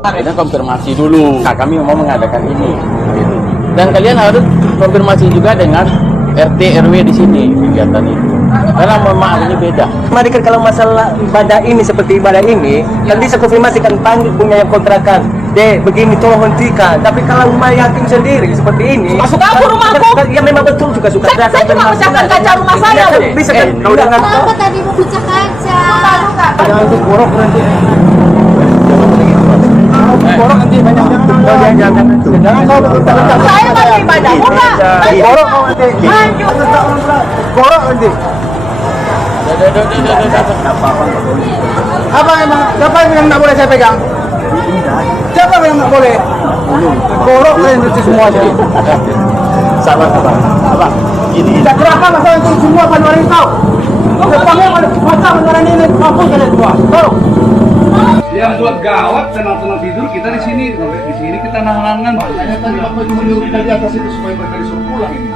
Kita konfirmasi dulu. Nah, kami mau mengadakan ini. Gitu. Dan kalian harus konfirmasi juga dengan RT RW di sini kegiatan itu. Karena mohon maaf ini beda. Mari kan kalau masalah ibadah ini seperti ibadah ini, kan bisa konfirmasikan panggil punya yang kontrakan. Dek, begini tolong hentikan. Tapi kalau rumah yatim sendiri seperti ini, masuk aku rumahku. Ya memang betul juga suka. Saya cuma pecahkan kaca rumah saya. Bisa kan? Kalau dengan Kenapa tadi mau pecah kaca? jangan tuh borok nanti. Borok nanti banyak jangan. Jangan kau Saya mau ibadah enggak? borok kau nanti. Borok nanti. Apa emang? Siapa yang nggak boleh saya pegang? Siapa yang nggak boleh? Borok kalian itu semua jadi. Sabar. Ini Tidak berapa masalah itu semua panuaran kau. Depannya masa panuaran ini kampung kalian semua. Borok. Yang buat gawat tenang-tenang tidur kita di sini, sampai di sini kita nahan-nahan. Makanya tadi Bapak cuma nyuruh kita di atas itu supaya mereka disuruh pulang ini.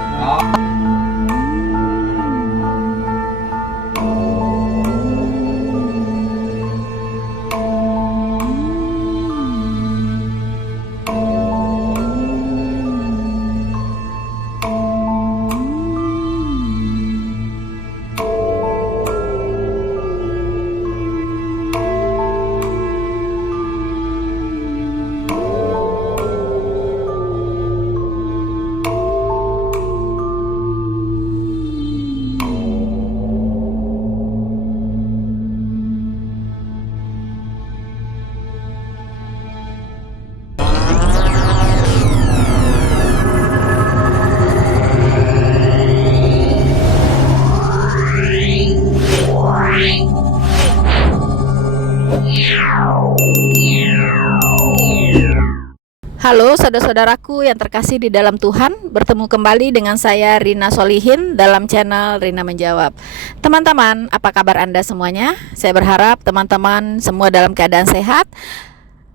Halo saudara-saudaraku yang terkasih di dalam Tuhan, bertemu kembali dengan saya Rina Solihin dalam channel Rina Menjawab. Teman-teman, apa kabar Anda semuanya? Saya berharap teman-teman semua dalam keadaan sehat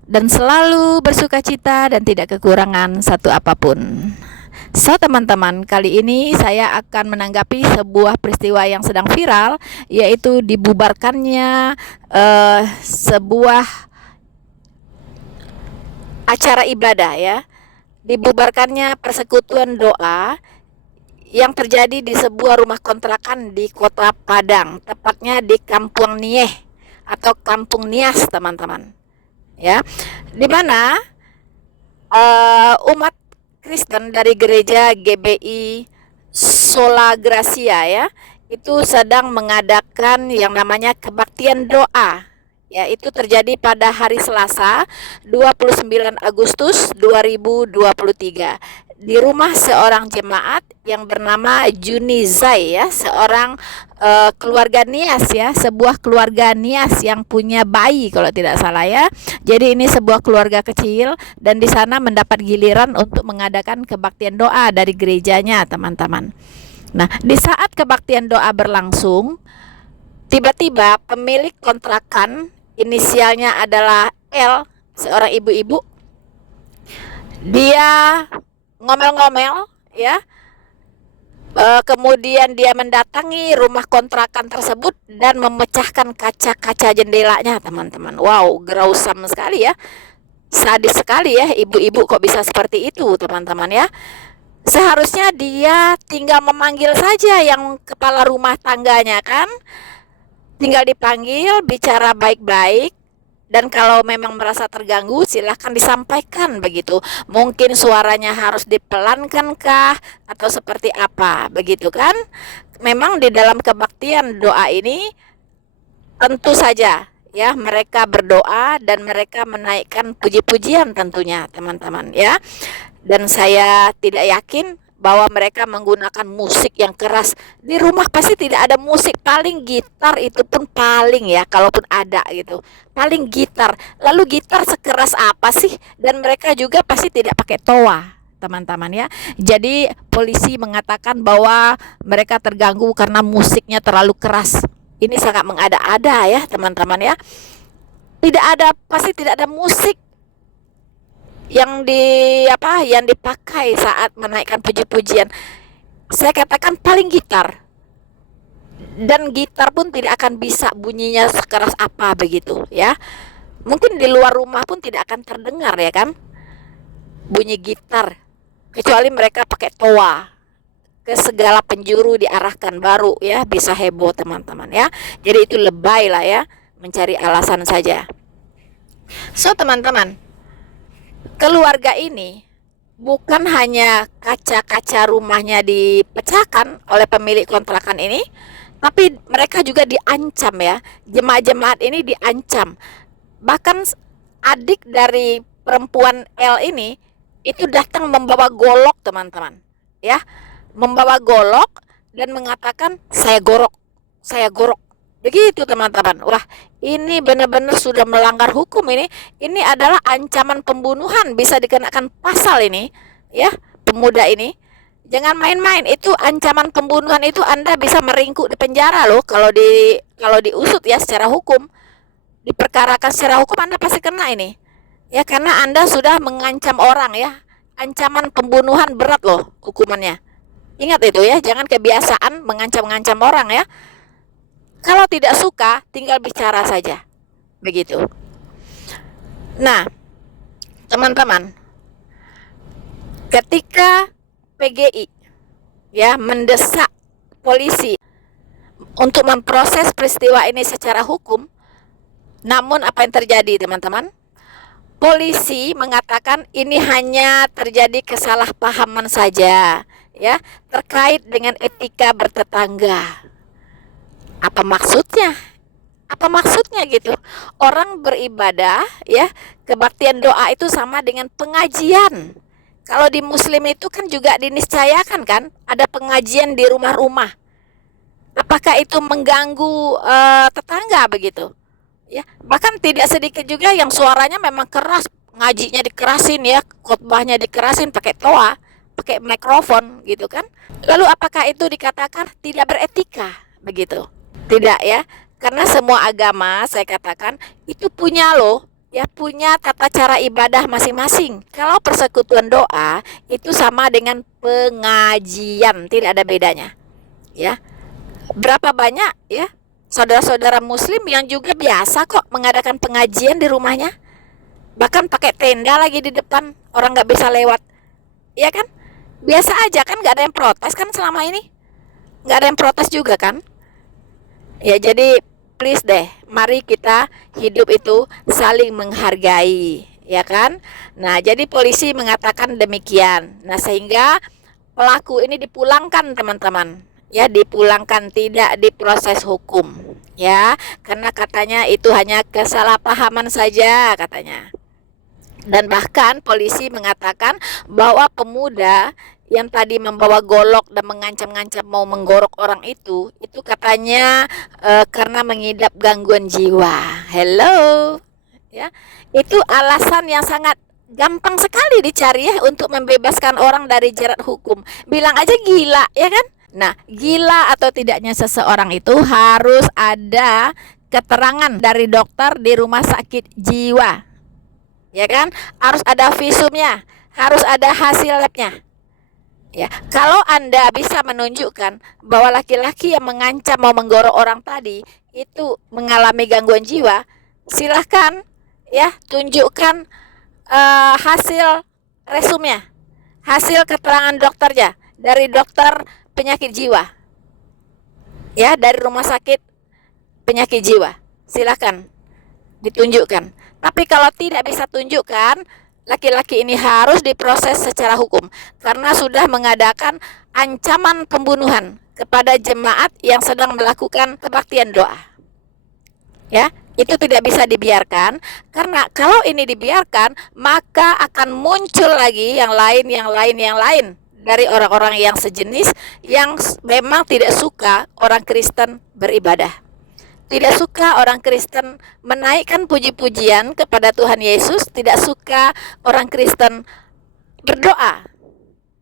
dan selalu bersuka cita dan tidak kekurangan satu apapun. So teman-teman, kali ini saya akan menanggapi sebuah peristiwa yang sedang viral, yaitu dibubarkannya sebuah acara ibadah ya, dibubarkannya persekutuan doa yang terjadi di sebuah rumah kontrakan di Kota Padang, tepatnya di Kampung Nieh atau Kampung Nias teman-teman ya, di mana umat Kristen dari gereja GBI Sola Gracia ya, itu sedang mengadakan yang namanya kebaktian doa. Ya, itu terjadi pada hari Selasa 29 Agustus 2023 di rumah seorang jemaat yang bernama Juni Zai ya, seorang keluarga Nias ya, sebuah keluarga Nias yang punya bayi kalau tidak salah ya. Jadi ini sebuah keluarga kecil dan di sana mendapat giliran untuk mengadakan kebaktian doa dari gerejanya, teman-teman. Nah, di saat kebaktian doa berlangsung, tiba-tiba pemilik kontrakan, inisialnya adalah L, seorang ibu-ibu, dia ngomel-ngomel ya, kemudian dia mendatangi rumah kontrakan tersebut dan memecahkan kaca-kaca jendelanya, teman-teman. Wow, grausam sekali ya, sadis sekali ya, ibu-ibu kok bisa seperti itu, teman-teman ya. Seharusnya dia tinggal memanggil saja yang kepala rumah tangganya kan, tinggal dipanggil, bicara baik-baik, dan kalau memang merasa terganggu silahkan disampaikan begitu. Mungkin suaranya harus dipelankan kah atau seperti apa begitu kan. Memang di dalam kebaktian doa ini tentu saja ya, mereka berdoa dan mereka menaikkan puji-pujian tentunya teman-teman ya. Dan saya tidak yakin bahwa mereka menggunakan musik yang keras. Di rumah pasti tidak ada musik, paling gitar, itu pun paling ya, kalaupun ada gitu, paling gitar. Lalu gitar sekeras apa sih? Dan mereka juga pasti tidak pakai toa, teman-teman ya. Jadi polisi mengatakan bahwa mereka terganggu karena musiknya terlalu keras. Ini sangat mengada-ada ya, teman-teman ya. Pasti tidak ada musik yang dipakai saat menaikkan puji-pujian. Saya katakan paling gitar, dan gitar pun tidak akan bisa bunyinya sekeras apa begitu ya. Mungkin di luar rumah pun tidak akan terdengar ya kan, bunyi gitar, kecuali mereka pakai toa, ke segala penjuru diarahkan, baru ya bisa heboh teman-teman ya. Jadi itu lebay lah ya, mencari alasan saja. So teman-teman, keluarga ini bukan hanya kaca-kaca rumahnya dipecahkan oleh pemilik kontrakan ini, tapi mereka juga diancam ya. Jemaat-jemaat ini diancam. Bahkan adik dari perempuan L ini itu datang membawa golok teman-teman ya, membawa golok dan mengatakan saya gorok begitu teman-teman. Wah, ini benar-benar sudah melanggar hukum ini adalah ancaman pembunuhan, bisa dikenakan pasal ini ya. Pemuda ini jangan main-main, itu ancaman pembunuhan, itu Anda bisa meringkuk di penjara loh kalau diusut ya secara hukum, diperkarakan secara hukum, Anda pasti kena ini ya, karena Anda sudah mengancam orang ya. Ancaman pembunuhan berat loh hukumannya. Ingat itu ya, jangan kebiasaan mengancam-ngancam orang ya. Kalau tidak suka, tinggal bicara saja. Begitu. Nah, teman-teman, ketika PGI ya mendesak polisi untuk memproses peristiwa ini secara hukum, namun apa yang terjadi teman-teman? Polisi mengatakan ini hanya terjadi kesalahpahaman saja ya, terkait dengan etika bertetangga. Apa maksudnya? Apa maksudnya gitu? Orang beribadah ya, kebaktian doa itu sama dengan pengajian. Kalau di Muslim itu kan juga diniscayakan kan, ada pengajian di rumah-rumah. Apakah itu mengganggu tetangga begitu? Ya, bahkan tidak sedikit juga yang suaranya memang keras, ngajinya dikerasin ya, khotbahnya dikerasin pakai toa, pakai mikrofon gitu kan. Lalu apakah itu dikatakan tidak beretika begitu? Tidak ya, karena semua agama saya katakan itu punya loh ya, punya tata cara ibadah masing-masing. Kalau persekutuan doa itu sama dengan pengajian, tidak ada bedanya ya. Berapa banyak ya saudara-saudara Muslim yang juga biasa kok mengadakan pengajian di rumahnya, bahkan pakai tenda lagi di depan, orang nggak bisa lewat, ya kan? Biasa aja kan, nggak ada yang protes kan selama ini, nggak ada yang protes juga kan? Ya jadi please deh, mari kita hidup itu saling menghargai, ya kan? Nah jadi polisi mengatakan demikian, nah sehingga pelaku ini dipulangkan teman-teman. Ya, dipulangkan, tidak diproses hukum ya, karena katanya itu hanya kesalahpahaman saja katanya. Dan bahkan polisi mengatakan bahwa pemuda yang tadi membawa golok dan mengancam-ngancam mau menggorok orang itu katanya karena mengidap gangguan jiwa. Hello ya, itu alasan yang sangat gampang sekali dicari ya untuk membebaskan orang dari jerat hukum. Bilang aja gila ya kan. Nah, gila atau tidaknya seseorang itu harus ada keterangan dari dokter di rumah sakit jiwa. Ya kan? Harus ada visumnya, harus ada hasil labnya. Ya, kalau Anda bisa menunjukkan bahwa laki-laki yang mengancam mau menggorok orang tadi itu mengalami gangguan jiwa, silahkan ya tunjukkan hasil resumnya, hasil keterangan dokternya dari dokter penyakit jiwa ya, dari rumah sakit penyakit jiwa, silakan ditunjukkan. Tapi kalau tidak bisa tunjukkan, laki-laki ini harus diproses secara hukum karena sudah mengadakan ancaman pembunuhan kepada jemaat yang sedang melakukan kebaktian doa ya. Itu tidak bisa dibiarkan, karena kalau ini dibiarkan maka akan muncul lagi yang lain dari orang-orang yang sejenis yang memang tidak suka orang Kristen beribadah, tidak suka orang Kristen menaikkan puji-pujian kepada Tuhan Yesus, tidak suka orang Kristen berdoa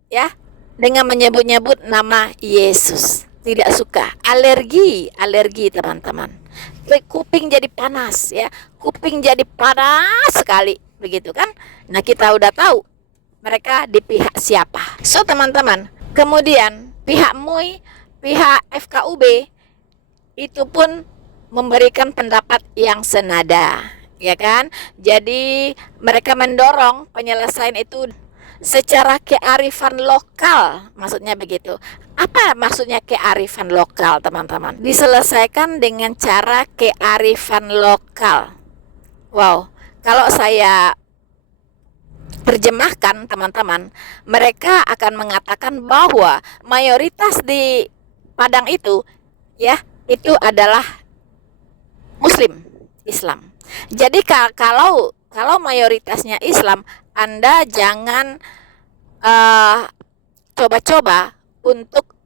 ya dengan menyebut-nyebut nama Yesus, tidak suka. Alergi teman-teman, kuping jadi panas ya, kuping jadi panas sekali begitu kan. Nah kita udah tahu mereka di pihak siapa. So teman-teman, kemudian pihak MUI, pihak FKUB itu pun memberikan pendapat yang senada ya kan? Jadi mereka mendorong penyelesaian itu secara kearifan lokal, maksudnya begitu. Apa maksudnya kearifan lokal, teman-teman? Diselesaikan dengan cara kearifan lokal. Wow, kalau saya terjemahkan, teman-teman, mereka akan mengatakan bahwa mayoritas di Padang itu, ya, itu adalah Muslim, Islam. Jadi kalau mayoritasnya Islam, Anda jangan coba-coba untuk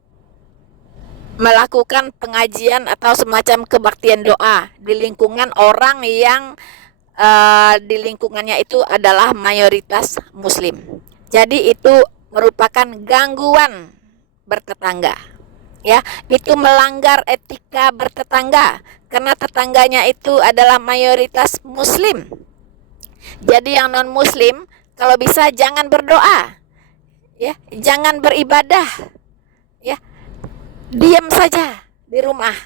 melakukan pengajian atau semacam kebaktian doa di lingkungan orang yang di lingkungannya itu adalah mayoritas Muslim. Jadi itu merupakan gangguan bertetangga, ya, itu melanggar etika bertetangga karena tetangganya itu adalah mayoritas Muslim. Jadi yang non Muslim kalau bisa jangan berdoa, ya, jangan beribadah, ya, diam saja di rumah.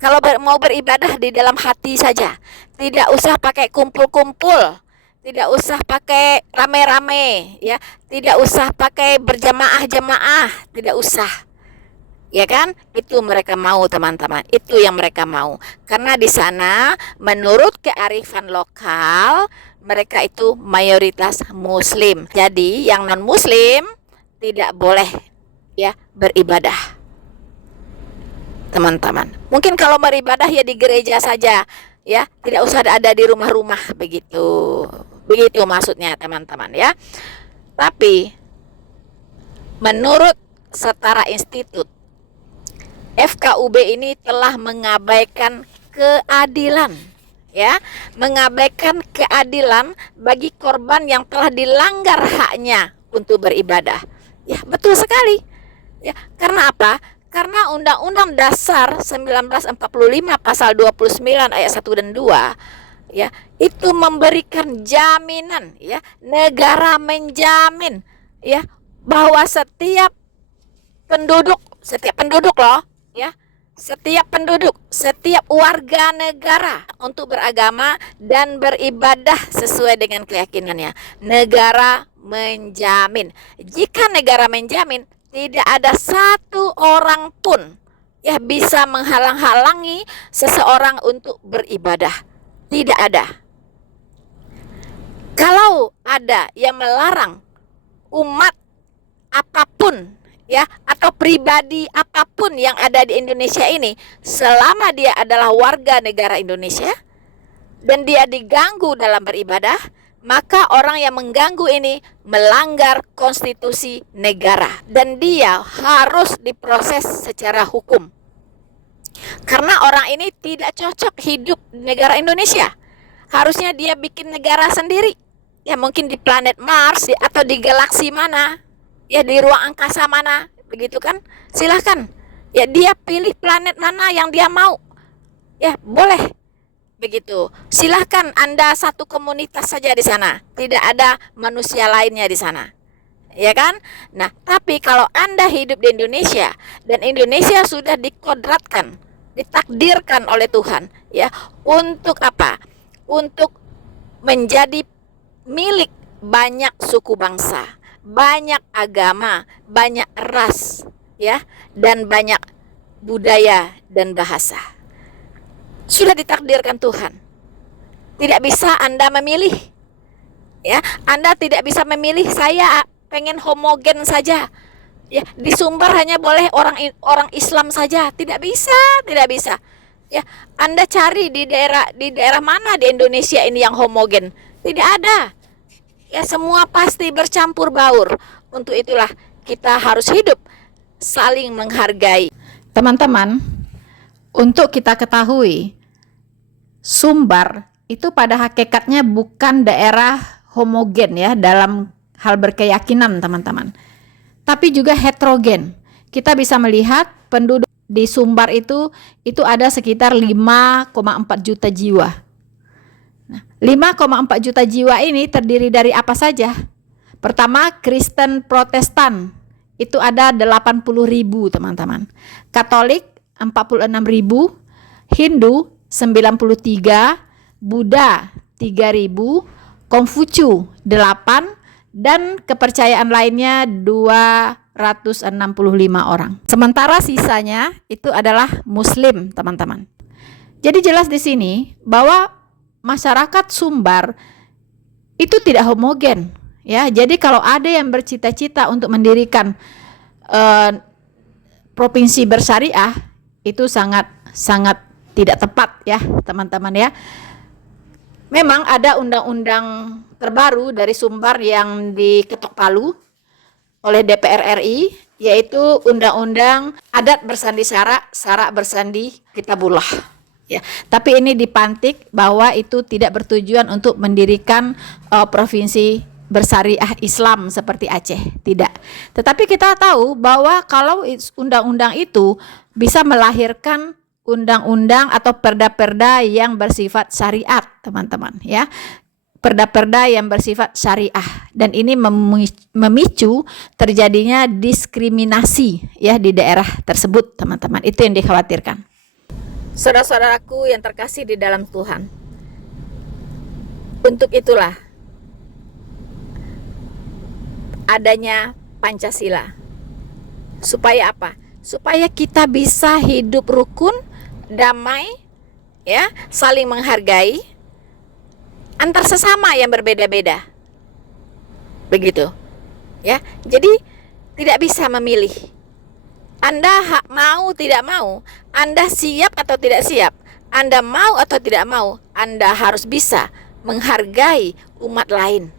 Kalau mau beribadah di dalam hati saja, tidak usah pakai kumpul-kumpul, tidak usah pakai rame-rame, ya, tidak usah pakai berjamaah-jamaah, tidak usah, ya kan? Itu mereka mau, teman-teman, itu yang mereka mau. Karena di sana menurut kearifan lokal mereka itu mayoritas Muslim. Jadi yang non Muslim tidak boleh, ya, beribadah, teman-teman. Mungkin kalau beribadah ya di gereja saja, ya, tidak usah ada di rumah-rumah, begitu maksudnya, teman-teman, ya. Tapi menurut Setara Institut, FKUB ini telah mengabaikan keadilan, ya, mengabaikan keadilan bagi korban yang telah dilanggar haknya untuk beribadah. Ya, betul sekali. Ya, karena apa? Karena Undang-Undang Dasar 1945 pasal 29 ayat 1 dan 2, ya, itu memberikan jaminan, ya, negara menjamin, ya, bahwa setiap penduduk loh, ya, setiap warga negara untuk beragama dan beribadah sesuai dengan keyakinannya. Negara menjamin. Jika negara menjamin, tidak ada satu orang pun, ya, bisa menghalang-halangi seseorang untuk beribadah. Tidak ada. Kalau ada yang melarang umat apapun, ya, atau pribadi apapun yang ada di Indonesia ini, selama dia adalah warga negara Indonesia dan dia diganggu dalam beribadah, maka orang yang mengganggu ini melanggar konstitusi negara dan dia harus diproses secara hukum. Karena orang ini tidak cocok hidup di negara Indonesia. Harusnya dia bikin negara sendiri. Ya, mungkin di planet Mars, ya, atau di galaksi mana, ya, di ruang angkasa mana, begitu kan? Silahkan. Ya, dia pilih planet mana yang dia mau. Ya, boleh. Begitu. Silahkan Anda satu komunitas saja di sana. Tidak ada manusia lainnya di sana. Ya kan? Nah, tapi kalau Anda hidup di Indonesia dan Indonesia sudah dikodratkan, ditakdirkan oleh Tuhan, ya, untuk apa? Untuk menjadi milik banyak suku bangsa, banyak agama, banyak ras, ya, dan banyak budaya dan bahasa. Sudah ditakdirkan Tuhan. Tidak bisa Anda memilih. Ya, Anda tidak bisa memilih saya pengen homogen saja. Ya, di Sumbar hanya boleh orang Islam saja. Tidak bisa, tidak bisa. Ya, Anda cari di daerah mana di Indonesia ini yang homogen. Tidak ada. Ya, semua pasti bercampur baur. Untuk itulah kita harus hidup saling menghargai. Teman-teman, untuk kita ketahui, Sumbar itu pada hakikatnya bukan daerah homogen, ya, dalam hal berkeyakinan, teman-teman, tapi juga heterogen. Kita bisa melihat penduduk di Sumbar itu ada sekitar 5,4 juta jiwa. Nah, 5,4 juta jiwa ini terdiri dari apa saja? Pertama, Kristen Protestan itu ada 80.000, teman-teman. Katolik 46.000, Hindu 93, Buddha 3.000, Kongfucu 8, dan kepercayaan lainnya 265 orang. Sementara sisanya itu adalah Muslim, teman-teman. Jadi jelas di sini bahwa masyarakat Sumbar itu tidak homogen, ya. Jadi kalau ada yang bercita-cita untuk mendirikan provinsi bersyariah, itu sangat tidak tepat, ya, teman-teman, ya. Memang ada undang-undang terbaru dari Sumbar yang diketok palu oleh DPR RI, yaitu Undang-Undang Adat Bersandi Syarak, Syarak Bersandi Kitabullah. Ya, tapi ini dipantik bahwa itu tidak bertujuan untuk mendirikan provinsi bersyariah Islam seperti Aceh, tidak. Tetapi kita tahu bahwa kalau undang-undang itu bisa melahirkan undang-undang atau perda-perda yang bersifat syariat, teman-teman, ya. Perda-perda yang bersifat syariah, dan ini memicu terjadinya diskriminasi, ya, di daerah tersebut, teman-teman. Itu yang dikhawatirkan. Saudara-saudaraku yang terkasih di dalam Tuhan, untuk itulah adanya Pancasila. Supaya apa? Supaya kita bisa hidup rukun, damai, ya, saling menghargai antar sesama yang berbeda-beda. Begitu. Ya. Jadi tidak bisa memilih. Anda mau tidak mau, Anda siap atau tidak siap, Anda mau atau tidak mau, Anda harus bisa menghargai umat lain.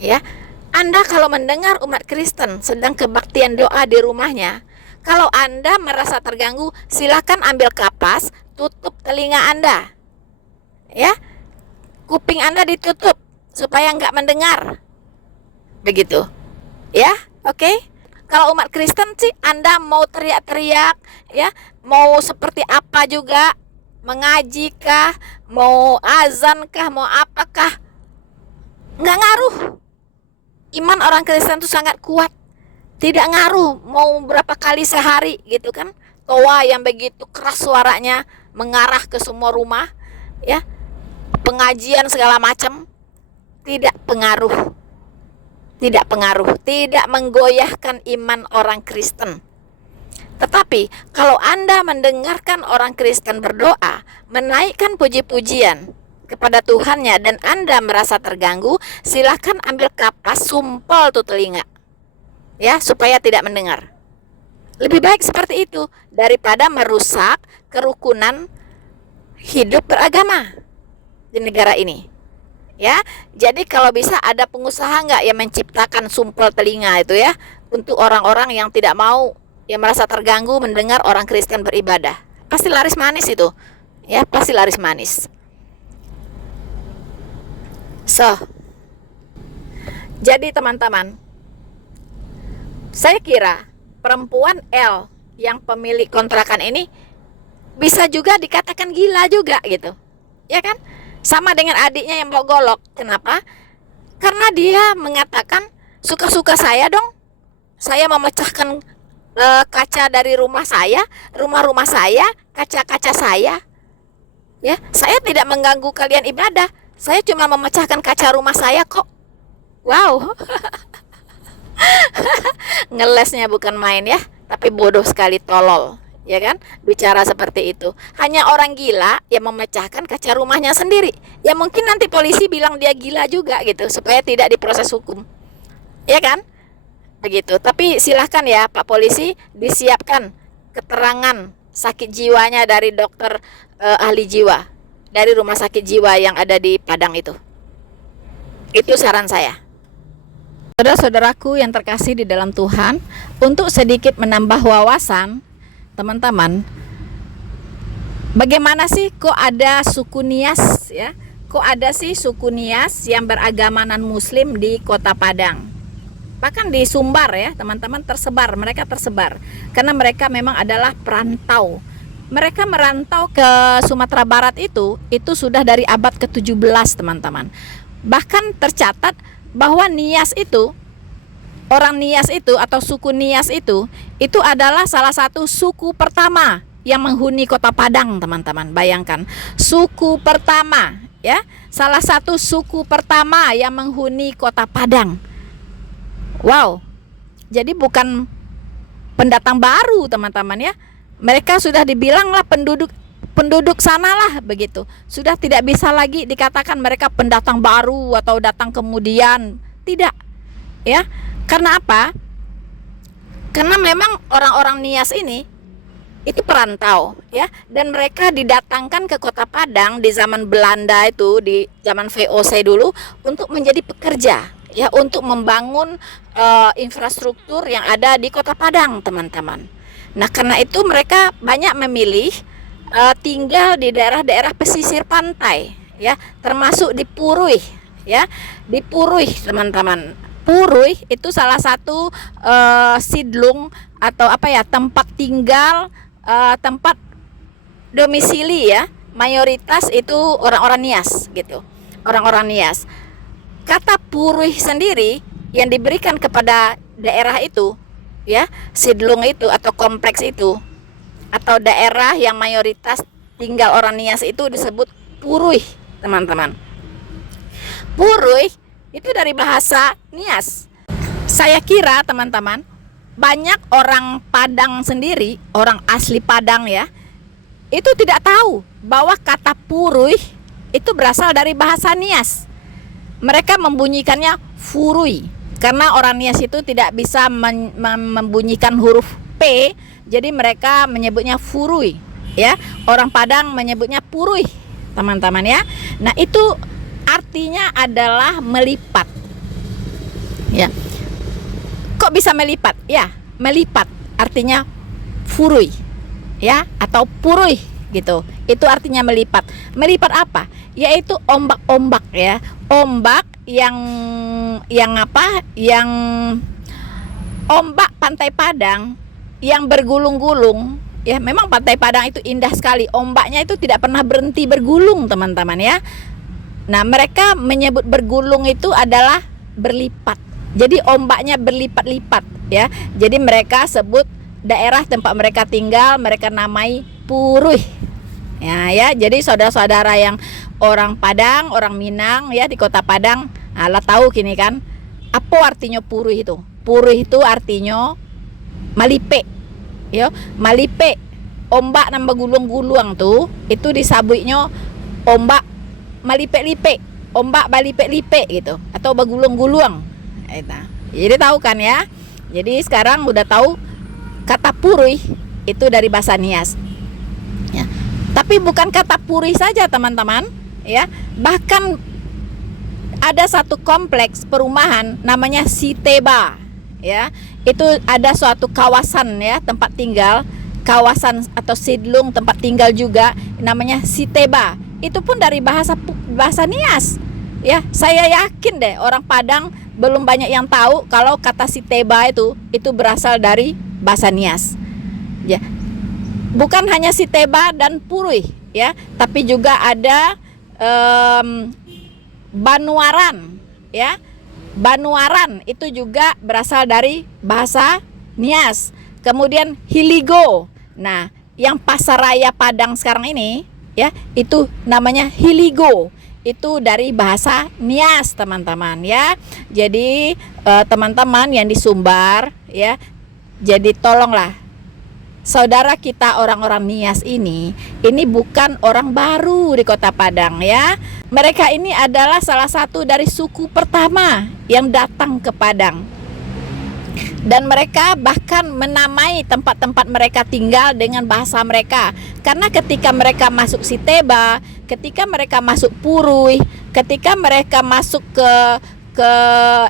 Ya. Anda kalau mendengar umat Kristen sedang kebaktian doa di rumahnya, kalau Anda merasa terganggu, silakan ambil kapas, tutup telinga Anda. Ya. Kuping Anda ditutup supaya nggak mendengar. Begitu. Ya, oke? Kalau umat Kristen sih Anda mau teriak-teriak, ya, mau seperti apa juga, mengaji kah, mau azan kah, mau apakah, nggak ngaruh. Iman orang Kristen itu sangat kuat. Tidak ngaruh mau berapa kali sehari gitu kan. Toa yang begitu keras suaranya mengarah ke semua rumah, ya. Pengajian segala macam, tidak pengaruh. Tidak pengaruh, tidak menggoyahkan iman orang Kristen. Tetapi kalau Anda mendengarkan orang Kristen berdoa, menaikkan puji-pujian kepada Tuhannya, dan Anda merasa terganggu, silakan ambil kapas, sumpel tuh telinga, ya, supaya tidak mendengar. Lebih baik seperti itu daripada merusak kerukunan hidup beragama di negara ini, ya. Jadi kalau bisa ada pengusaha nggak yang menciptakan sumpel telinga itu, ya, untuk orang-orang yang tidak mau, yang merasa terganggu mendengar orang Kristen beribadah. Pasti laris manis itu, ya, pasti laris manis. Jadi teman-teman, saya kira perempuan L yang pemilik kontrakan ini bisa juga dikatakan gila juga gitu, ya kan? Sama dengan adiknya yang bawa golok. Kenapa? Karena dia mengatakan, suka-suka saya dong, saya memecahkan kaca dari rumah saya, rumah-rumah saya, kaca-kaca saya, ya, saya tidak mengganggu kalian ibadah. Saya cuma memecahkan kaca rumah saya kok. Wow. Ngelesnya bukan main, ya. Tapi bodoh sekali, tolol, ya kan? Bicara seperti itu. Hanya orang gila yang memecahkan kaca rumahnya sendiri. Ya mungkin nanti polisi bilang dia gila juga gitu, supaya tidak diproses hukum, ya kan? Begitu. Tapi silahkan ya Pak Polisi, disiapkan keterangan sakit jiwanya dari dokter ahli jiwa dari rumah sakit jiwa yang ada di Padang itu. Itu saran saya. Saudara-saudaraku yang terkasih di dalam Tuhan, untuk sedikit menambah wawasan, teman-teman, bagaimana sih kok ada suku Nias, ya? Kok ada sih suku Nias yang beragama non-muslim di Kota Padang? Bahkan di Sumbar, ya, teman-teman, tersebar, mereka tersebar karena mereka memang adalah perantau. Mereka merantau ke Sumatera Barat itu sudah dari abad ke-17, teman-teman. Bahkan tercatat bahwa Nias itu, orang Nias itu atau suku Nias itu adalah salah satu suku pertama yang menghuni Kota Padang, teman-teman. Bayangkan, suku pertama ya, salah satu suku pertama yang menghuni kota Padang. Wow, jadi bukan pendatang baru teman-teman ya. Mereka sudah dibilang lah penduduk sanalah begitu. Sudah tidak bisa lagi dikatakan mereka pendatang baru atau datang kemudian. Tidak. Ya. Karena apa? Karena memang orang-orang Nias ini itu perantau ya, dan mereka didatangkan ke kota Padang di zaman Belanda itu, di zaman VOC dulu, untuk menjadi pekerja ya, untuk membangun infrastruktur yang ada di kota Padang teman-teman. Nah karena itu mereka banyak memilih tinggal di daerah-daerah pesisir pantai ya, termasuk di Puruy ya, di Puruy teman-teman. Puruy itu salah satu sidlung atau apa ya, tempat tinggal, tempat domisili ya, mayoritas itu orang-orang Nias gitu, orang-orang Nias. Kata Puruy sendiri yang diberikan kepada daerah itu ya, sidlung itu atau kompleks itu atau daerah yang mayoritas tinggal orang Nias itu disebut Puruy teman-teman. Puruy itu dari bahasa Nias. Saya kira teman-teman, banyak orang Padang sendiri, orang asli Padang ya, itu tidak tahu bahwa kata Puruy itu berasal dari bahasa Nias. Mereka membunyikannya Furuy, karena orang Nias itu tidak bisa membunyikan huruf P, jadi mereka menyebutnya Furuy ya. Orang Padang menyebutnya Puruy teman-teman ya. Nah itu artinya adalah melipat ya. Kok bisa melipat? Ya, melipat artinya Furuy ya, atau Puruy gitu. Itu artinya melipat. Melipat apa? Yaitu ombak-ombak ya. Ombak yang apa? Yang ombak pantai Padang yang bergulung-gulung ya. Memang pantai Padang itu indah sekali. Ombaknya itu tidak pernah berhenti bergulung teman-teman ya. Nah, mereka menyebut bergulung itu adalah berlipat. Jadi ombaknya berlipat-lipat ya. Jadi mereka sebut daerah tempat mereka tinggal, mereka namai Puruy. Ya, jadi saudara-saudara yang orang Padang, orang Minang ya di kota Padang, lah tahu kini kan apa artinya Puruy itu. Puruy itu artinya malipe. Ya, malipe. Ombak nambah gulung-gulung tuh, itu disebutnya ombak malipe-lipe, ombak balipe-lipe gitu, atau bagulung-gulung. Jadi tahu kan ya. Jadi sekarang udah tahu kata Puruy itu dari bahasa Nias ya. Tapi bukan kata Puruy saja teman-teman ya. Bahkan ada satu kompleks perumahan namanya Siteba ya. Itu ada suatu kawasan ya, tempat tinggal, kawasan atau sidlung tempat tinggal juga namanya Siteba. Itu pun dari bahasa Nias ya. Saya yakin deh orang Padang belum banyak yang tahu kalau kata Siteba itu berasal dari bahasa Nias ya. Bukan hanya Siteba dan Puruy ya, tapi juga ada Banuaran ya. Banuaran itu juga berasal dari bahasa Nias. Kemudian Hiligo. Nah, yang Pasaraya Padang sekarang ini ya, itu namanya Hiligo. Itu dari bahasa Nias teman-teman ya. Jadi teman-teman yang di Sumbar ya, jadi tolonglah saudara kita orang-orang Nias ini bukan orang baru di kota Padang ya. Mereka ini adalah salah satu dari suku pertama yang datang ke Padang. Dan mereka bahkan menamai tempat-tempat mereka tinggal dengan bahasa mereka. Karena ketika mereka masuk Siteba, ketika mereka masuk Puruy, ketika mereka masuk ke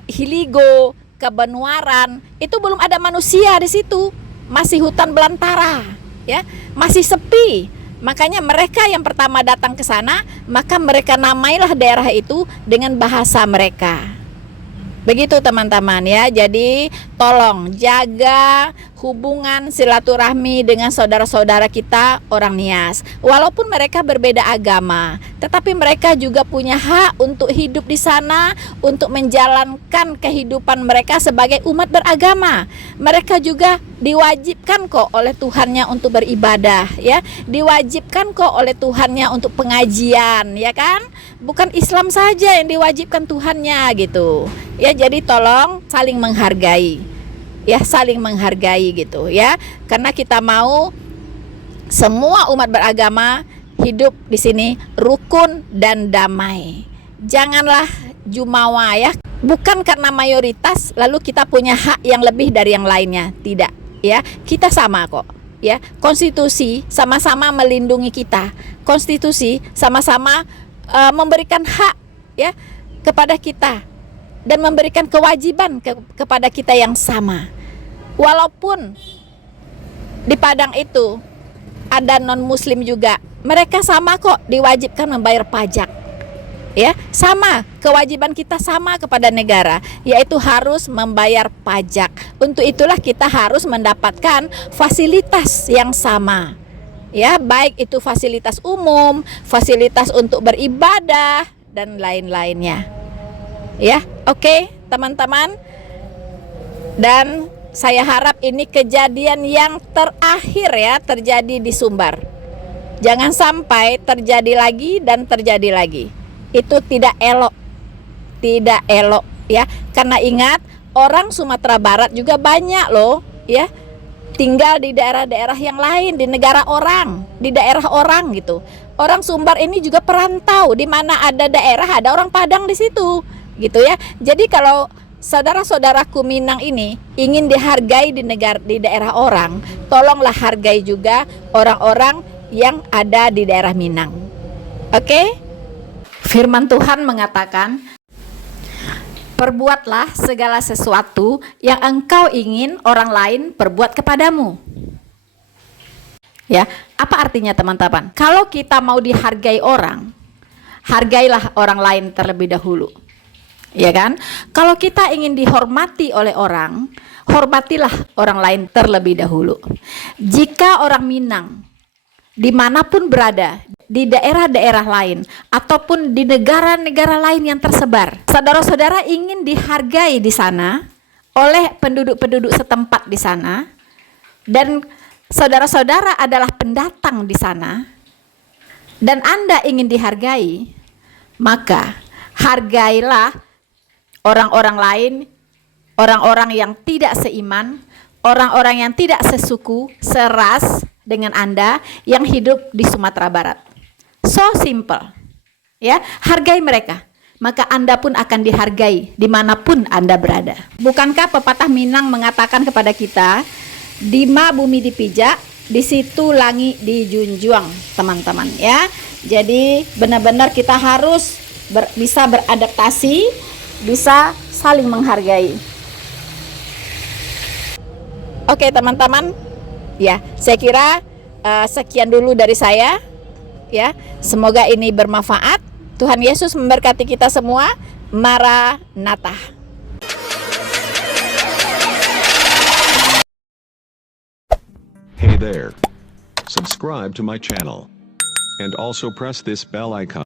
Hiligo, ke Banuaran, itu belum ada manusia di situ. Masih hutan belantara, ya, masih sepi. Makanya mereka yang pertama datang ke sana, maka mereka namailah daerah itu dengan bahasa mereka. Begitu teman-teman ya. Jadi tolong jaga hubungan silaturahmi dengan saudara-saudara kita orang Nias. Walaupun mereka berbeda agama, tetapi mereka juga punya hak untuk hidup di sana, untuk menjalankan kehidupan mereka sebagai umat beragama. Mereka juga diwajibkan kok oleh Tuhannya untuk beribadah, ya. Diwajibkan kok oleh Tuhannya untuk pengajian, ya kan? Bukan Islam saja yang diwajibkan Tuhannya gitu. Ya, jadi tolong saling menghargai. Ya, saling menghargai gitu ya. Karena kita mau semua umat beragama hidup di sini rukun dan damai. Janganlah jumawa ya. Bukan karena mayoritas lalu kita punya hak yang lebih dari yang lainnya. Tidak, ya. Kita sama kok. Ya, konstitusi sama-sama melindungi kita. Konstitusi sama-sama memberikan hak ya kepada kita dan memberikan kewajiban kepada kita yang sama. Walaupun di Padang itu ada non-muslim juga, mereka sama kok diwajibkan membayar pajak. Ya, sama, kewajiban kita sama kepada negara, yaitu harus membayar pajak. Untuk itulah kita harus mendapatkan fasilitas yang sama. Ya, baik itu fasilitas umum, fasilitas untuk beribadah dan lain-lainnya. Ya, oke, teman-teman. Dan saya harap ini kejadian yang terakhir ya terjadi di Sumbar. Jangan sampai terjadi lagi dan terjadi lagi. Itu tidak elok. Tidak elok ya. Karena ingat, orang Sumatera Barat juga banyak loh ya. Tinggal di daerah-daerah yang lain, di negara orang, di daerah orang gitu. Orang Sumbar ini juga perantau, di mana ada daerah ada orang Padang di situ, gitu ya. Jadi kalau saudara-saudaraku Minang ini ingin dihargai di daerah orang, tolonglah hargai juga orang-orang yang ada di daerah Minang. Oke? Firman Tuhan mengatakan, perbuatlah segala sesuatu yang engkau ingin orang lain perbuat kepadamu. Ya, apa artinya teman-teman? Kalau kita mau dihargai orang, hargailah orang lain terlebih dahulu. Ya kan? Kalau kita ingin dihormati oleh orang, hormatilah orang lain terlebih dahulu. Jika orang Minang dimanapun berada, di daerah-daerah lain ataupun di negara-negara lain yang tersebar, saudara-saudara ingin dihargai di sana oleh penduduk-penduduk setempat di sana, dan saudara-saudara adalah pendatang di sana, dan Anda ingin dihargai, maka hargailah orang-orang lain, orang-orang yang tidak seiman, orang-orang yang tidak sesuku, seras dengan Anda yang hidup di Sumatera Barat. So simple, ya, hargai mereka, maka Anda pun akan dihargai dimanapun Anda berada. Bukankah pepatah Minang mengatakan kepada kita, di ma bumi dipijak, di situ langit dijunjung, teman-teman, ya. Jadi benar-benar kita harus bisa beradaptasi, bisa saling menghargai. Oke, teman-teman, ya, saya kira sekian dulu dari saya. Ya, semoga ini bermanfaat. Tuhan Yesus memberkati kita semua. Maranatha. Hey there. Subscribe to my channel. And also press this bell icon.